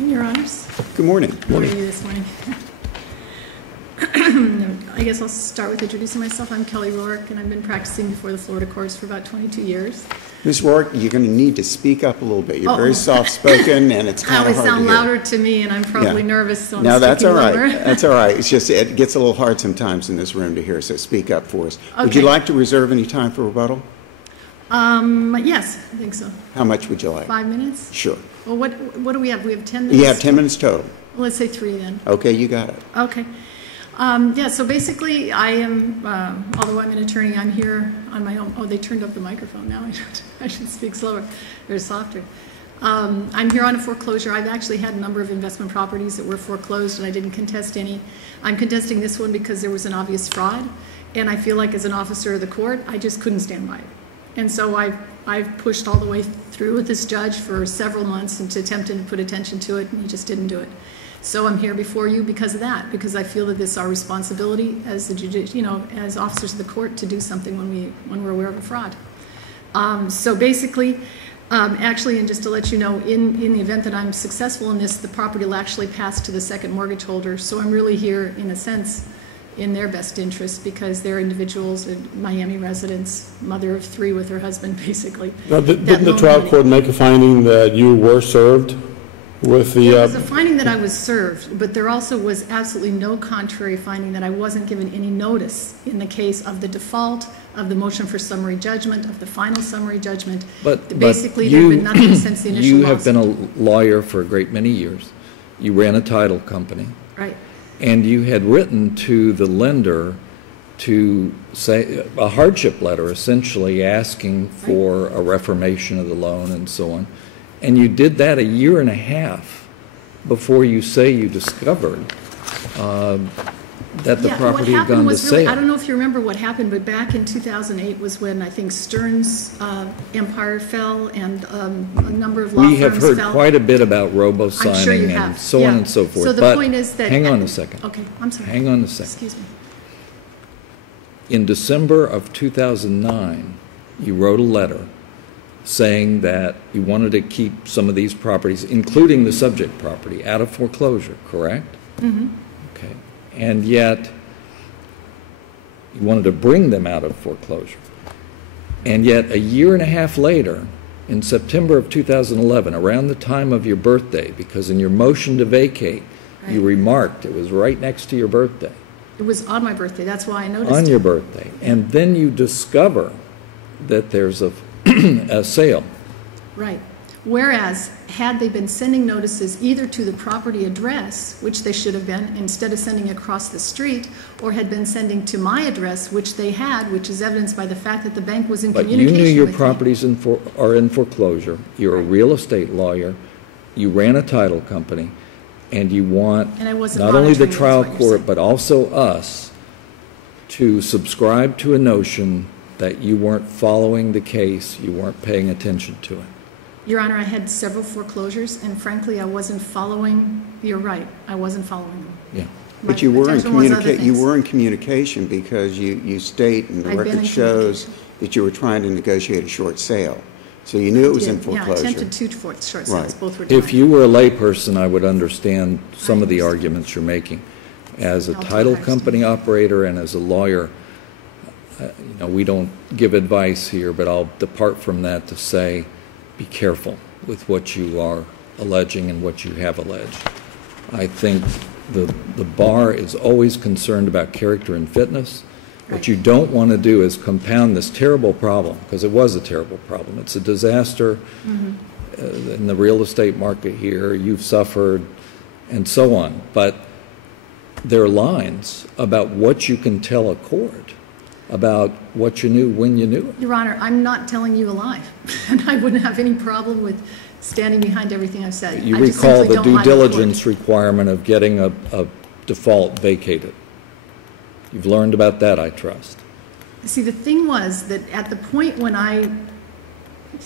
morning, Your Honors. Good morning. How are you this morning? I guess I'll start with introducing myself. I'm Kelly Rourke, and I've been practicing before the Florida courts for about 22 years. Ms. Rourke, you're going to need to speak up a little bit. You're very soft-spoken, and it's kind of hard to hear. I always sound louder to me, and I'm probably nervous, so I'm No, that's all right. lower. That's all right. It's just it gets a little hard sometimes in this room to hear, so speak up for us. Okay. Would you like to reserve any time for rebuttal? Yes, I think so. How much would you like? 5 minutes? Sure. Well, what do we have? We have 10 minutes? You have 10 minutes total. Well, let's say 3 then. Okay, you got it. Okay. Yeah, so basically I am, although I'm an attorney, I'm here on my own. Oh, they turned up the microphone now. I should speak slower or softer. I'm here on a foreclosure. I've actually had a number of investment properties that were foreclosed, and I didn't contest any. I'm contesting this one because there was an obvious fraud, and I feel like as an officer of the court, I just couldn't stand by it. And so I've pushed all the way through with this judge for several months and attempted to put attention to it, and he just didn't do it. So I'm here before you because of that, because I feel that it's our responsibility as the as officers of the court to do something when we're aware of a fraud. So basically, actually, and just to let you know, in the event that I'm successful in this, the property will actually pass to the second mortgage holder. So I'm really here, in a sense, in their best interest, because they're individuals, Miami residents, mother of 3 with her husband, basically. Now, didn't the trial court make a finding that you were served with the... There was a finding that I was served, but there also was absolutely no contrary finding that I wasn't given any notice in the case of the default, of the motion for summary judgment, of the final summary judgment. But basically, there had been nothing since the initial You have been a lawyer for a great many years. You ran a title company. Right. And you had written to the lender to say a hardship letter, essentially asking for a reformation of the loan and so on. And you did that a year and a half before you say you discovered that the property had gone to sale. I don't know if you remember what happened, but back in 2008 was when I think Stearns empire fell and a number of law firms fell. We have heard quite a bit about robo-signing and so on and so forth. So the point is that... Hang on a second. Okay, I'm sorry. Hang on a second. Excuse me. In December of 2009, you wrote a letter saying that you wanted to keep some of these properties, including the subject property, out of foreclosure, correct? Mm-hmm. Okay. And yet, you wanted to bring them out of foreclosure. And yet, a year and a half later, in September of 2011, around the time of your birthday, because in your motion to vacate, you remarked it was right next to your birthday. It was on my birthday. That's why I noticed it. On your birthday. And then you discover that there's a sale. Right. Whereas, had they been sending notices either to the property address, which they should have been, instead of sending across the street, or had been sending to my address, which they had, which is evidenced by the fact that the bank was in communication with me. But you knew your properties are in foreclosure. You're a real estate lawyer. You ran a title company. And you want not only the trial court, but also us to subscribe to a notion that you weren't following the case, you weren't paying attention to it. Your Honor, I had several foreclosures, and frankly, I wasn't following. You're right, I wasn't following them. Yeah. But you were in communication because you state, and the record shows that you were trying to negotiate a short sale. So you knew it was in foreclosure. Yeah, I attempted 2 short sales, both were denied. If you were a layperson, I would understand some of the arguments you're making. As a title company operator and as a lawyer, we don't give advice here, but I'll depart from that to say, be careful with what you are alleging and what you have alleged. I think the bar is always concerned about character and fitness. What you don't want to do is compound this terrible problem, because it was a terrible problem. It's a disaster in the real estate market here. You've suffered and so on. But there are lines about what you can tell a court about what you knew when you knew it. Your Honor, I'm not telling you a lie, and I wouldn't have any problem with standing behind everything I've said. You recall the due diligence requirement of getting a default vacated. You've learned about that, I trust. See, the thing was that at the point when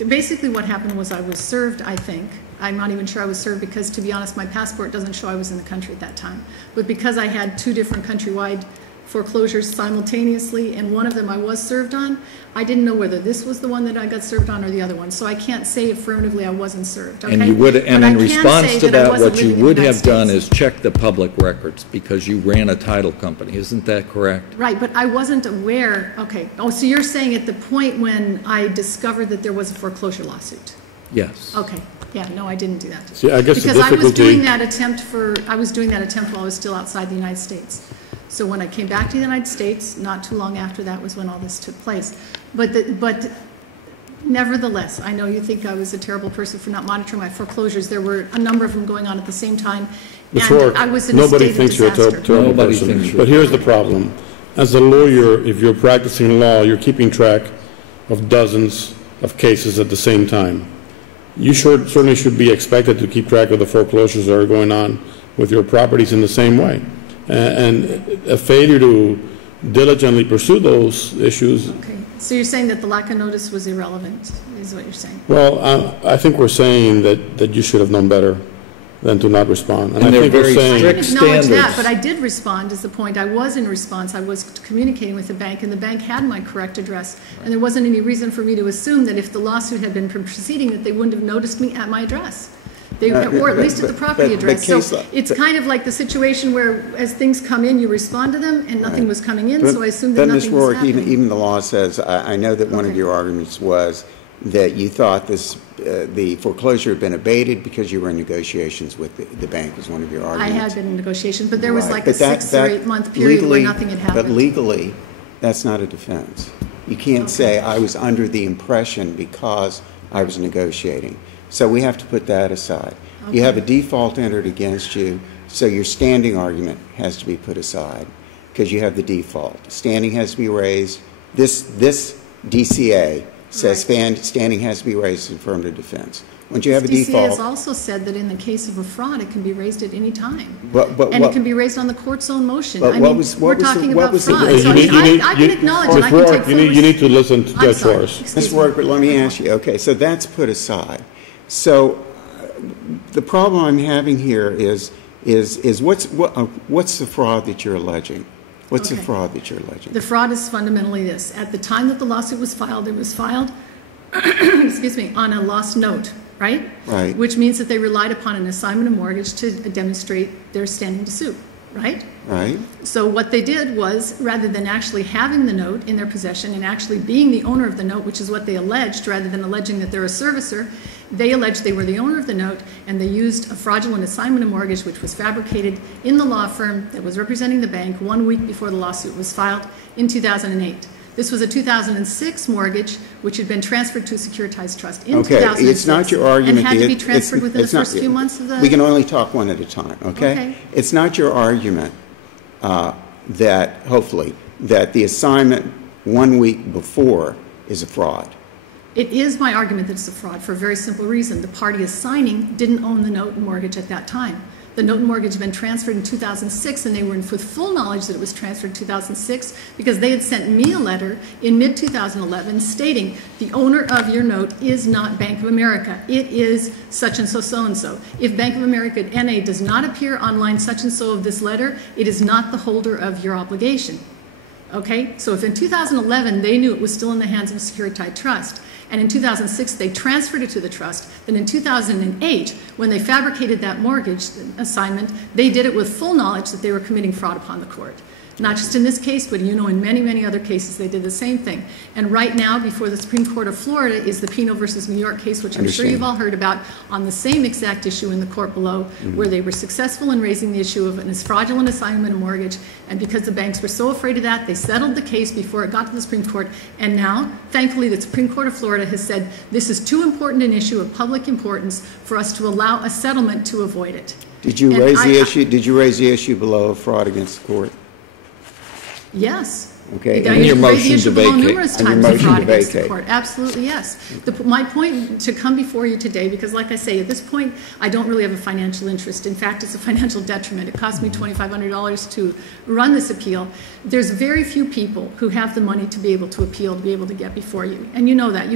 basically what happened was I was served, I think. I'm not even sure I was served because, to be honest, my passport doesn't show I was in the country at that time. But because I had 2 different countrywide foreclosures simultaneously, and one of them I was served on. I didn't know whether this was the one that I got served on or the other one, so I can't say affirmatively I wasn't served, okay? And you would, and But I in can response say to I that, wasn't what you living in the would United have done States. is check the public records because you ran a title company. Isn't that correct? Right, but I wasn't aware, okay. Oh, so you're saying at the point when I discovered that there was a foreclosure lawsuit? Yes. Okay, yeah, no, I didn't do that. See, I guess the Because I was difficulty, doing that attempt while I was still outside the United States. So when I came back to the United States, not too long after that was when all this took place. But nevertheless, I know you think I was a terrible person for not monitoring my foreclosures. There were a number of them going on at the same time. Ms. And Rourke, I was in a nobody state of thinks you're a disaster. terrible Nobody person. thinks you're But here's the problem. As a lawyer, if you're practicing law, you're keeping track of dozens of cases at the same time. You certainly should be expected to keep track of the foreclosures that are going on with your properties in the same way. And a failure to diligently pursue those issues, Okay, so you're saying that the lack of notice was irrelevant, is what you're saying? well, I think we're saying that you should have known better than to not respond. And I they're think we're very I saying, strict didn't acknowledge that, standards. but I did respond is the point. I was in response. I was communicating with the bank, and the bank had my correct address. And there wasn't any reason for me to assume that if the lawsuit had been proceeding, that they wouldn't have noticed me at my address. They, or at least at the property but address. case So law- it's kind of like the situation where as things come in, you respond to them, and nothing was coming in, so I assumed that But Ms. nothing was Rourke, happening. even the law says, I know that one of Okay. your arguments was that you thought the foreclosure had been abated because you were in negotiations with the bank, was one of your I arguments. had been in negotiation, but there was Right. like But a that- 6 or that 8 month period where legally- nothing had happened. But legally, that's not a defense. You can't say, I was under the impression because I was negotiating. So we have to put that aside. You have a default entered against you, so your standing argument has to be put aside because you have the default. Standing has to be raised. This DCA says standing has to be raised as affirmative defense. Once you have a DCA has default, also said that in the case of a fraud, it can be raised at any time. but And what- it can be raised on the court's own motion. But I what mean, was- we're what was the- talking what about was the- fraud. You So I need- mean, I can acknowledge and Ms. I can Rourke, take full you need to listen to I'm Judge sorry. Horace. Excuse Ms. me. Rourke, but let me ask you, okay, so that's put aside. So the problem I'm having here is what's the fraud that you're alleging? What's the Okay. fraud that you're alleging? The fraud is fundamentally this. At the time that the lawsuit was filed, it was filed, excuse me, on a lost note, right? Right. Which means that they relied upon an assignment of mortgage to demonstrate their standing to sue, right? Right? So what they did was, rather than actually having the note in their possession and actually being the owner of the note, which is what they alleged, rather than alleging that they're a servicer, they alleged they were the owner of the note, and they used a fraudulent assignment of mortgage, which was fabricated in the law firm that was representing the bank 1 week before the lawsuit was filed in 2008. This was a 2006 mortgage, which had been transferred to a securitized trust in Okay, 2006. it's not your argument. And had to be it's- transferred within the it's not- first few months of the... We can only talk one at a time, okay? Okay. It's not your argument that, hopefully, that the assignment 1 week before is a fraud. It is my argument that it's a fraud for a very simple reason. The party assigning didn't own the note and mortgage at that time. The note and mortgage had been transferred in 2006, and they were with full knowledge that it was transferred in 2006 because they had sent me a letter in mid-2011 stating the owner of your note is not Bank of America. It is such and so, so-and-so. If Bank of America N.A. does not appear on line such and so of this letter, it is not the holder of your obligation. Okay? So if in 2011 they knew it was still in the hands of a securitized trust, and in 2006 they transferred it to the trust, then in 2008, when they fabricated that mortgage assignment, they did it with full knowledge that they were committing fraud upon the court. Not just in this case, but you know in many, many other cases they did the same thing. And right now, before the Supreme Court of Florida is the Pino versus New York case, which I'm sure you've all heard about, on the same exact issue in the court below, where they were successful in raising the issue of a fraudulent assignment of mortgage, and because the banks were so afraid of that, they settled the case before it got to the Supreme Court, and now, thankfully, the Supreme Court of Florida has said this is too important an issue of public importance for us to allow a settlement to avoid it. Did you And raise the I- issue? Did you raise the issue below of fraud against the court? Yes. Okay. I And your raised motion the issue to below vacate. numerous And your times of motion fraud to against the vacate. court. Absolutely, yes. My point to come before you today, because like I say, at this point, I don't really have a financial interest. In fact, it's a financial detriment. It cost me $2,500 to run this appeal. There's very few people who have the money to be able to appeal, to be able to get before you. And you know that.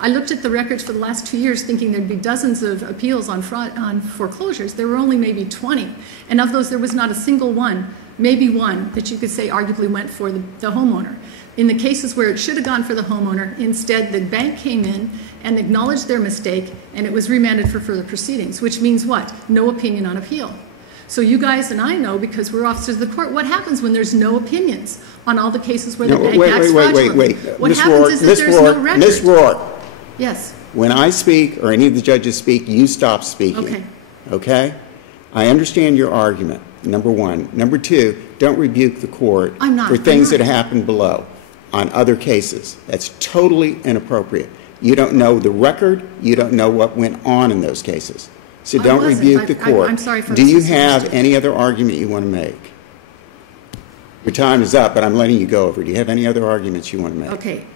I looked at the records for the last 2 years thinking there'd be dozens of appeals on fraud, on foreclosures. There were only maybe 20. And of those, there was not a single one maybe one that you could say arguably went for the homeowner. In the cases where it should have gone for the homeowner, instead the bank came in and acknowledged their mistake, and it was remanded for further proceedings, which means what? No opinion on appeal. So you guys and I know, because we're officers of the court, what happens when there's no opinions on all the cases where the bank acts fraudulently? Wait. What happens is that there's no record. Ms. Rourke. Yes. When I speak or any of the judges speak, you stop speaking. Okay. Okay? I understand your argument, number one. Number two, don't rebuke the court for things that happened below on other cases. That's totally inappropriate. You don't know the record. You don't know what went on in those cases. So don't rebuke the court. I'm sorry for Do you have any other argument you want to make? Your time is up, but I'm letting you go over. Do you have any other arguments you want to make? Okay.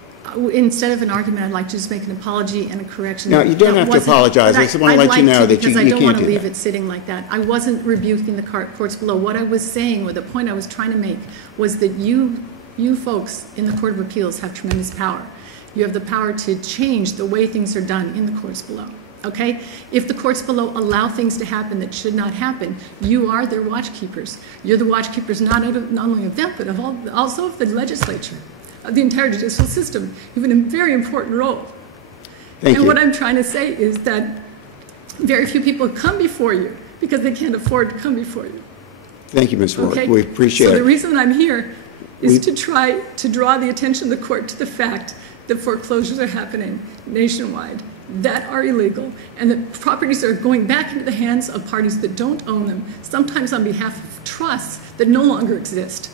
Instead of an argument, I'd like to just make an apology and a correction. No, you don't have to apologize. I just want to let you know that you can't do that. Because I don't want to leave it sitting like that. I wasn't rebuking the courts below. What I was saying, or the point I was trying to make, was that you folks in the Court of Appeals have tremendous power. You have the power to change the way things are done in the courts below. Okay? If the courts below allow things to happen that should not happen, you are their watchkeepers. You're the watchkeepers not only of them, but also of the legislature, of the entire judicial system. You have a very important role. Thank you. And what I'm trying to say is that very few people come before you because they can't afford to come before you. Thank you, Ms. Rourke. Okay? We appreciate it. So the reason I'm here is to try to draw the attention of the court to the fact that foreclosures are happening nationwide that are illegal, and that properties are going back into the hands of parties that don't own them, sometimes on behalf of trusts that no longer exist.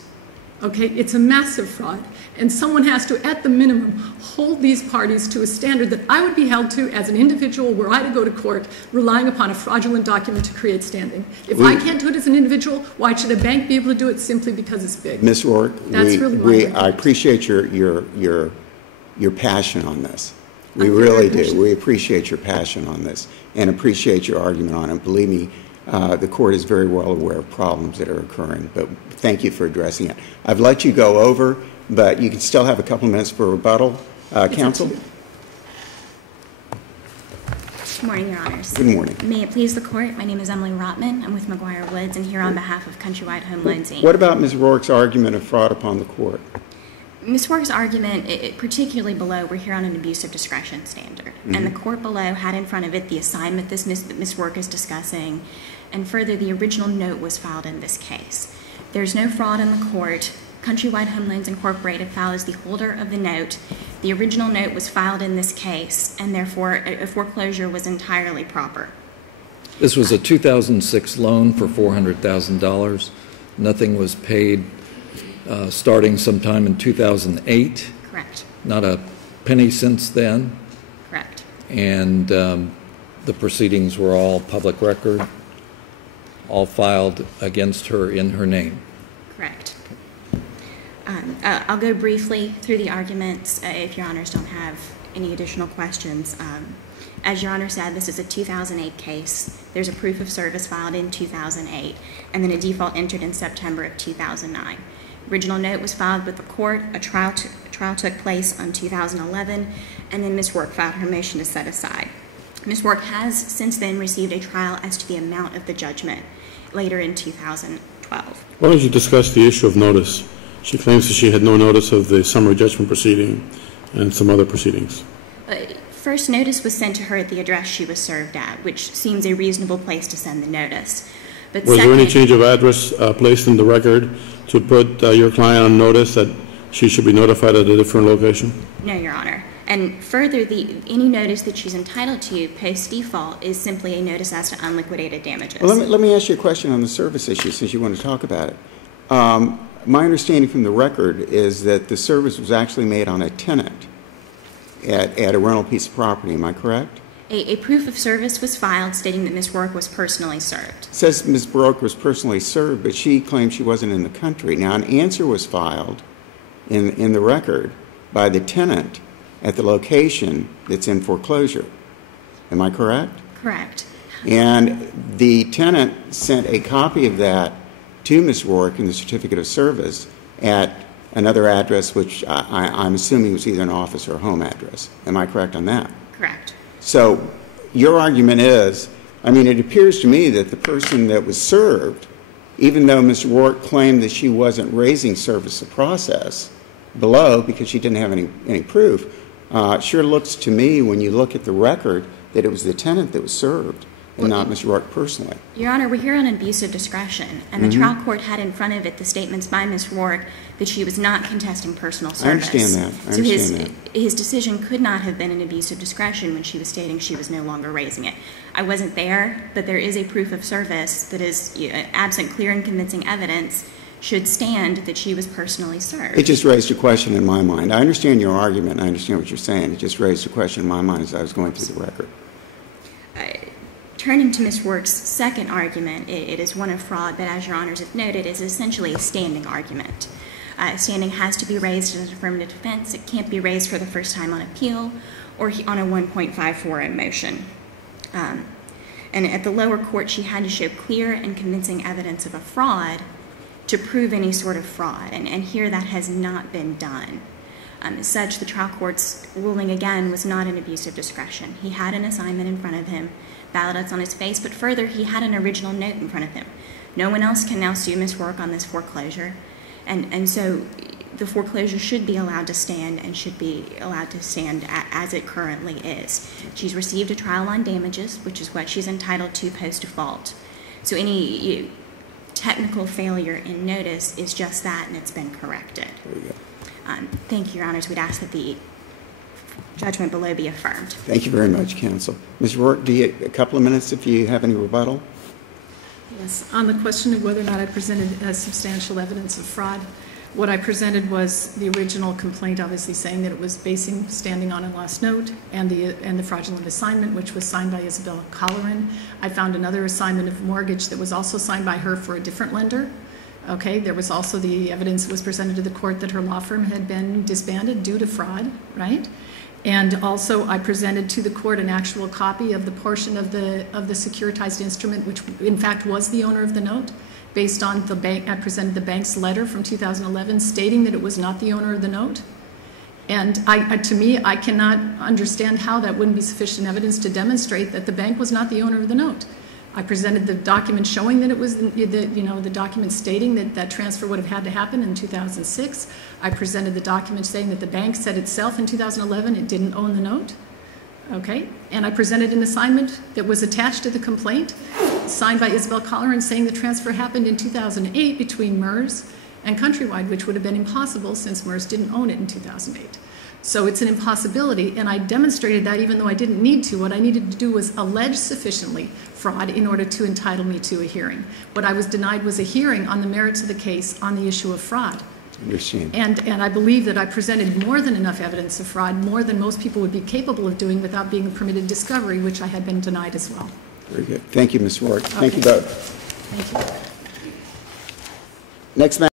Okay? It's a massive fraud, and someone has to, at the minimum, hold these parties to a standard that I would be held to as an individual were I to go to court relying upon a fraudulent document to create standing. If I can't do it as an individual, why should a bank be able to do it simply because it's big? Ms. Rourke, I appreciate your passion on this. We really do. We appreciate your passion on this and appreciate your argument on it. Believe me, the court is very well aware of problems that are occurring, but thank you for addressing it. I've let you go over, but you can still have a couple of minutes for rebuttal. Counsel? Good morning, Your Honors. Good morning. May it please the Court, my name is Emily Rotman. I'm with McGuire Woods and here on behalf of Countrywide Home Loans, Inc. What about Ms. Rourke's argument of fraud upon the court? Ms. Rourke's argument, particularly below, we're here on an abuse of discretion standard. And the court below had in front of it the assignment that Ms. Rourke is discussing, and further, the original note was filed in this case. There's no fraud in the court. Countrywide Home Loans Incorporated filed as the holder of the note. The original note was filed in this case, and therefore a foreclosure was entirely proper. This was a 2006 loan for $400,000. Nothing was paid starting sometime in 2008. Correct. Not a penny since then. Correct. And the proceedings were all public record, all filed against her in her name. Correct. I'll go briefly through the arguments if Your Honors don't have any additional questions. As Your Honor said, this is a 2008 case. There's a proof of service filed in 2008, and then a default entered in September of 2009. Original note was filed with the court. A trial took place in 2011, and then Ms. Rourke filed her motion to set aside. Ms. Rourke has since then received a trial as to the amount of the judgment later in 2012. Why don't you discuss the issue of notice? She claims that she had no notice of the summary judgment proceeding and some other proceedings. First notice was sent to her at the address she was served at, which seems a reasonable place to send the notice. But was there any change of address placed in the record to put your client on notice that she should be notified at a different location? No, Your Honor. And further, any notice that she's entitled to post-default is simply a notice as to unliquidated damages. Well, let me ask you a question on the service issue since you want to talk about it. My understanding from the record is that the service was actually made on a tenant at a rental piece of property. Am I correct? A proof of service was filed stating that Ms. Rourke was personally served. It says Ms. Rourke was personally served, but she claims she wasn't in the country. Now, an answer was filed in the record by the tenant at the location that's in foreclosure. Am I correct? Correct. And the tenant sent a copy of that to Ms. Rourke in the certificate of service at another address, which I'm assuming was either an office or a home address. Am I correct on that? Correct. So your argument is, I mean, it appears to me that the person that was served even though Ms. Rourke claimed that she wasn't raising service of process below because she didn't have any proof, it sure looks to me, when you look at the record, that it was the tenant that was served and not Ms. Rourke personally. Your Honor, we're here on abuse of discretion, and the trial court had in front of it the statements by Ms. Rourke that she was not contesting personal service. I understand that. I understand that. His decision could not have been an abuse of discretion when she was stating she was no longer raising it. I wasn't there, but there is a proof of service that is, absent clear and convincing evidence, should stand that she was personally served. It just raised a question in my mind. I understand your argument. I understand what you're saying. It just raised a question in my mind as I was going through the record. Turning to Ms. Rourke's second argument, it is one of fraud, but as Your Honors have noted, is essentially a standing argument. Standing has to be raised as an affirmative defense. It can't be raised for the first time on appeal or on a 1.54 motion. And at the lower court, she had to show clear and convincing evidence of a fraud to prove any sort of fraud, and here that has not been done. As such, the trial court's ruling, again, was not an abuse of discretion. He had an assignment in front of him, ballots on his face, but further, he had an original note in front of him. No one else can now sue Ms. Rourke on this foreclosure, and so the foreclosure should be allowed to stand and should be allowed to stand as it currently is. She's received a trial on damages, which is what she's entitled to post-default. So any technical failure in notice is just that, and it's been corrected. There you go. Thank you, Your Honors. We'd ask that the judgment below be affirmed. Thank you very much, counsel. Ms. Rourke, do you a couple of minutes if you have any rebuttal? Yes, on the question of whether or not I presented as substantial evidence of fraud, what I presented was the original complaint, obviously saying that it was standing on a last note, and the fraudulent assignment, which was signed by Isabel Colleran. I found another assignment of mortgage that was also signed by her for a different lender. Okay, there was also the evidence that was presented to the court that her law firm had been disbanded due to fraud, right? And also I presented to the court an actual copy of the portion of the securitized instrument, which in fact was the owner of the note, based on the bank. I presented the bank's letter from 2011 stating that it was not the owner of the note. And to me, I cannot understand how that wouldn't be sufficient evidence to demonstrate that the bank was not the owner of the note. I presented the document showing that it was, the document stating that that transfer would have had to happen in 2006. I presented the document saying that the bank said itself in 2011 it didn't own the note. Okay, and I presented an assignment that was attached to the complaint, signed by Isabel Colleran, saying the transfer happened in 2008 between MERS and Countrywide, which would have been impossible since MERS didn't own it in 2008. So it's an impossibility, and I demonstrated that even though I didn't need to. What I needed to do was allege sufficiently fraud in order to entitle me to a hearing. What I was denied was a hearing on the merits of the case on the issue of fraud. And I believe that I presented more than enough evidence of fraud, more than most people would be capable of doing without being permitted discovery, which I had been denied as well. Very good. Thank you, Ms. Rourke. Okay. Thank you both. Thank you. Next matter.